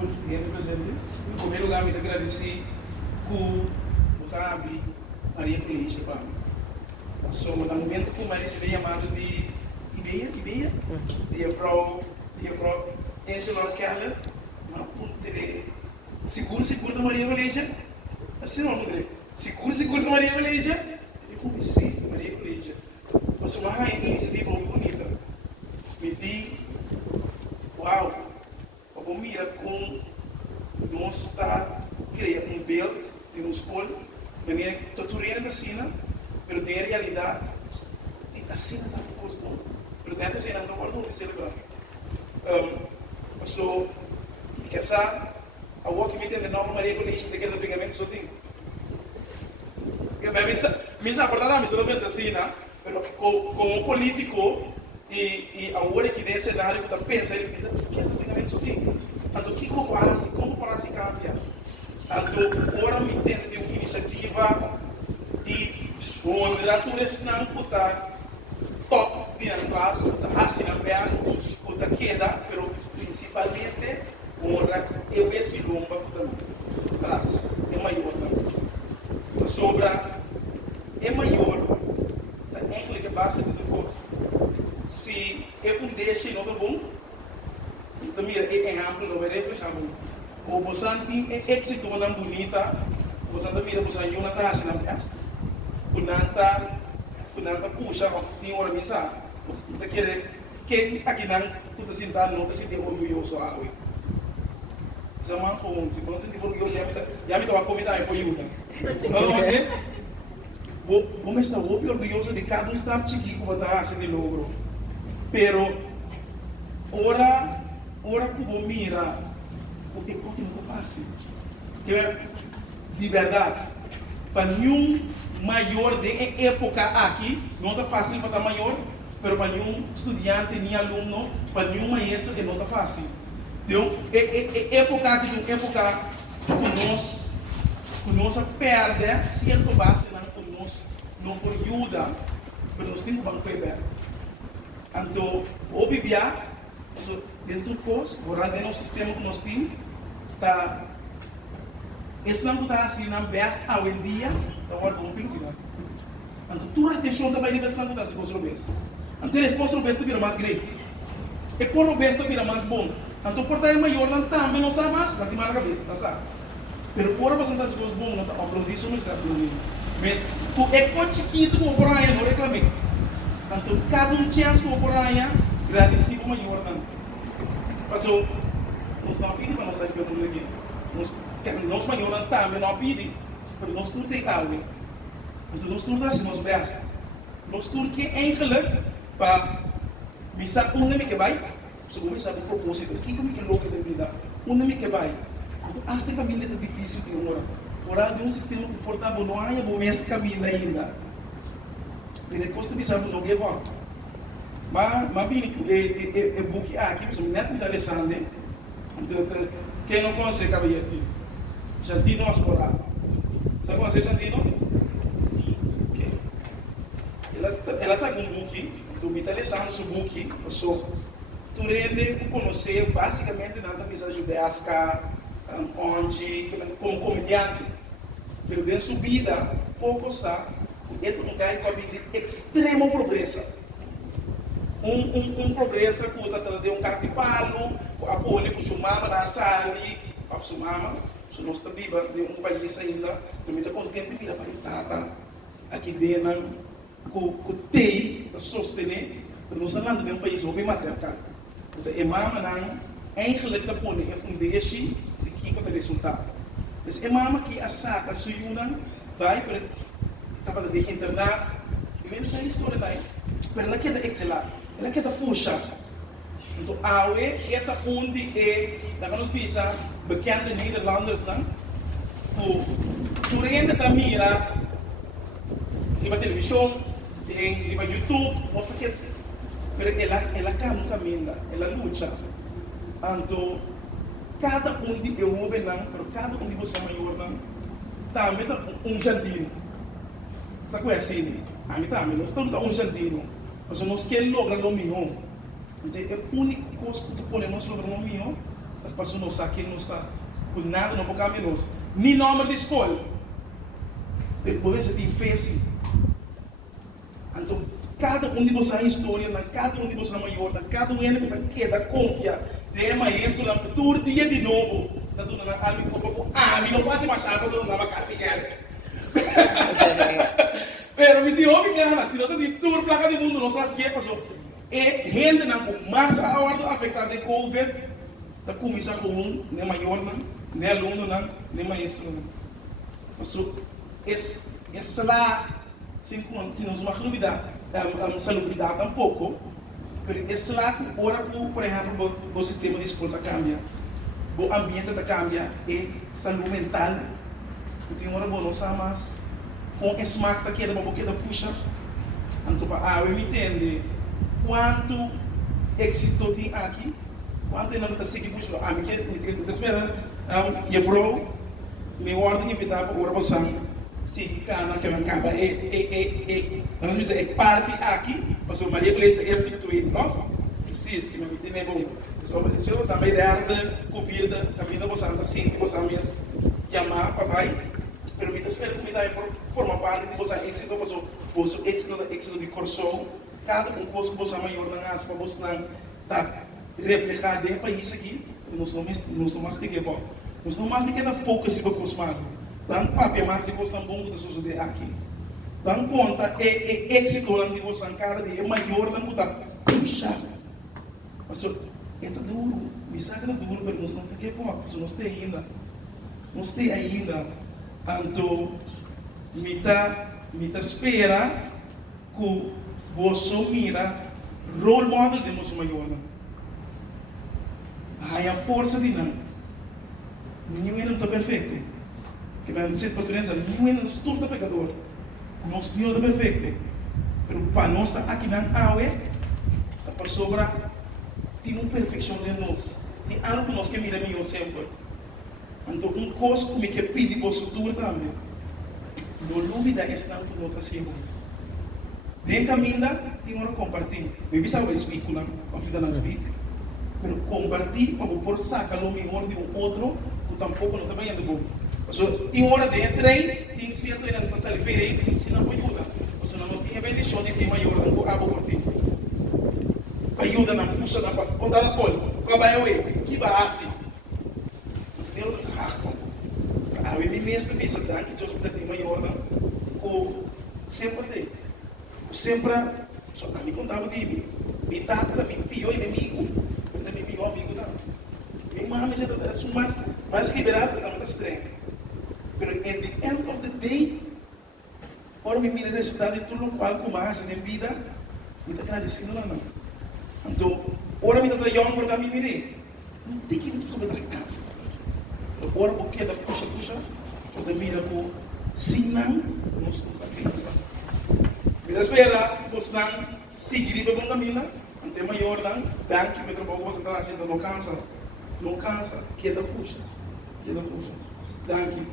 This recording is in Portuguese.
cool, gente presente. Em primeiro lugar, me agradecer que você abre a minha colégio para mim. So, no momento que eu recebi chamado de ideia, e eu ensinar aquela, uma ponte de seguro da Maria Colégio, assim não, André, seguro da Maria Colégio, eu comecei a Maria Colégio. Mas uma iniciativa muito bonita. Me diz, uau, eu mira com nós está criando um build de uma escola, mas é tutorial da cena, mas tem realidade, tem a cena tanto coisa bom, mas dentro da cena não pode não celebrar. So, quer saber, a outra que me tem de nova Maria Colégio, daquele pegamento só tem. Minha verdade, eu penso assim, né? Como político e agora que tem cenário que está pensando, que pegamento só tem. Então, como para se cambiar? Então, agora me tem de uma iniciativa de onde a turista não pode estar top de classe, está assim na peça, está queda, mas principalmente onde eu esse lomba atrás, é maior, a sobra é maior, é que base de tudo. Se eu não deixo não tá bom, então mira, é amplo, não é reflexão. O você tem êxito não bonita, você mira, você não está assim na peça. Quando puxa, tem hora mensagem, você está querendo que aqui não está sentado, não está sentindo orgulhoso a água. Zaman com se você sentir orgulhoso, já me dá comida aí por ajuda. Vamos estar orgulhoso de cada estado chiquito que está assim de logro. Pero ora que você mira, o que não fácil. De verdade, para nenhum maior de época aqui, não está fácil para estar maior, mas para nenhum estudante, nem aluno, para nenhum maestro, não está fácil. Então, época aqui, de época que nós perde certa base, que nós não ajuda, mas nós temos que perder. Então, o Bíblia, dentro do curso, dentro do sistema que nós temos, está esse não está assim na best hoje em dia, está guardando um período. Então, toda a atenção também deve estar assim com o best. Então, ele posso o best vira mais grande. E quando o best vira mais bom. Então, por daí Mayornan também não sabe mais, não tem mais a cabeça, tá sabe? Mas quando você está assim com os bons, não está aplaudindo, não está fluindo. Mas, é quando chiquito como por aí, não reclame. Então, cada chance como por aí, agradeci com Mayornan. Passou, nós não pedimos para nós estar aqui no aqui. Nós Mayornan também não pedimos, mas nós não temos algo. Então, nós não estamos nos best. Nós não temos eigenlijk para missar onde que vai. Se você sabe o propósito, o que é louco da vida? Onde que vai? Então, este caminho é difícil de agora. Fora de um sistema confortável, não há esse caminho ainda. Mas custa de saber não give up. Mas bem que é book aqui, mas não é interessante. Então, quem não conhece cabelo aqui? Jantino Ascorado. Você conhece Jantino? Ela sabe um book, então me interessando sobre o book, passou. Tu rende conhecer basicamente nada precisa judaísca, onde como comediante, mas de sua vida pouco sabe, é um cara que tem de extremo progresso. Progresso que está trazendo um caso de palo, apoio com sua mama na sala, a sua mama, se nós estamos vivendo de país ainda, tu me está contente de vir para aqui dentro, que tem, está sustentando, nós estamos falando de país bem matriarcal. De mama não eigenlijk da pone é fundação de que o resultado. Mas mama que a saca suyuna vai para estava de internet e menos a história daí, mas ela quer excelar, ela quer puxar. Então a é onde é da nos pisa bekende Nederlanders não, o rende da mira riba televisão, tem riba YouTube, mostra que pero ela caminha, ela luta. Então, cada de eu vou ver não, pero cada de você é maior não, também tá jardino. Está conhecendo? A mim também, nós estamos um jardino, mas nós queremos lograr o melhor. Então, é a única coisa que podemos lograr o melhor, passou no saque não está com nada no caminho nem nome de escola depois de fez então cada de vocês a história cada de vocês maior cada que queda confia de maestro na todo dia de novo da dona na alma me não passa mais chato não dava casa pero me dio que era se nós de tour placa de mundo nós assim passou e gente não com massa a hora afetada de covid da comissão comum nem Mayornan nem Alumnonan nem Maestronan passou essa lá se nós uma clubidade salubridade tampouco pero essa lá agora por exemplo o sistema de escola cambia o ambiente da cambia e saúde mental eu tenho hora bom não sabe mais com esse marco daqui da boca da puxa então para eu me entende quanto êxito tem aqui quanto ainda está seguindo puxa me quer espera e pro me ordem invitar para agora você se cana que não acaba nós vamos dizer parte aqui passou Maria Igreja é instituída não precisa que me entende bom se você vai dar comida da vida você anda sim você mesmo chamar papai permita espera que forma parte de você êxito você êxito de corso cada coisa que você maior na as para você tá refletir de país aqui nós não mais que bom nós não mais que na focus de você mais dan papel mais se você não bom de suceder aqui dan conta êxito lá de você cada dia maior não muda puxa mas é duro me saca duro mas nós não tem que bom nós tem ainda então me espera que você mira role model de nosso Mayornan a força de ninguém está perfeito que vai dizer para criança ninguém não está todo pecador nós não está perfeito mas para nós estar aqui na água está para sobra tem uma perfeição de nós tem algo que nós que mira melhor sempre então coisa que me quer pedir para o futuro também não dúvida está no nosso cima dentro da minha tem hora compartilhar me bisa o explico não a vida não explica mas compartilhar para por sacar o melhor de outro que tampouco não está bem indo bom tem hora de entrar tem certo ainda para estar diferente tem se não pode ajudar você não tem bendição de ter maior não abo por ti ajuda na puxa na contar as coisas trabalha que base eu não sei a mim mesmo pensa que Deus pode ter maior ou sempre só a mim contava de mim me tata da minha pior inimigo da minha pior amigo da minha mãe já está mais liberado da minha estranha pero at the end of the day ora me mira resultado de tudo qual começa na vida me está agradecendo não então ora me está young por mim mire não tem que me sobre da casa ora porque da puxa ou da mira com sinang nós não temos me espera nós não seguir para bom caminho ante Mayornan daqui me trabalho você está fazendo não cansa que da puxa daqui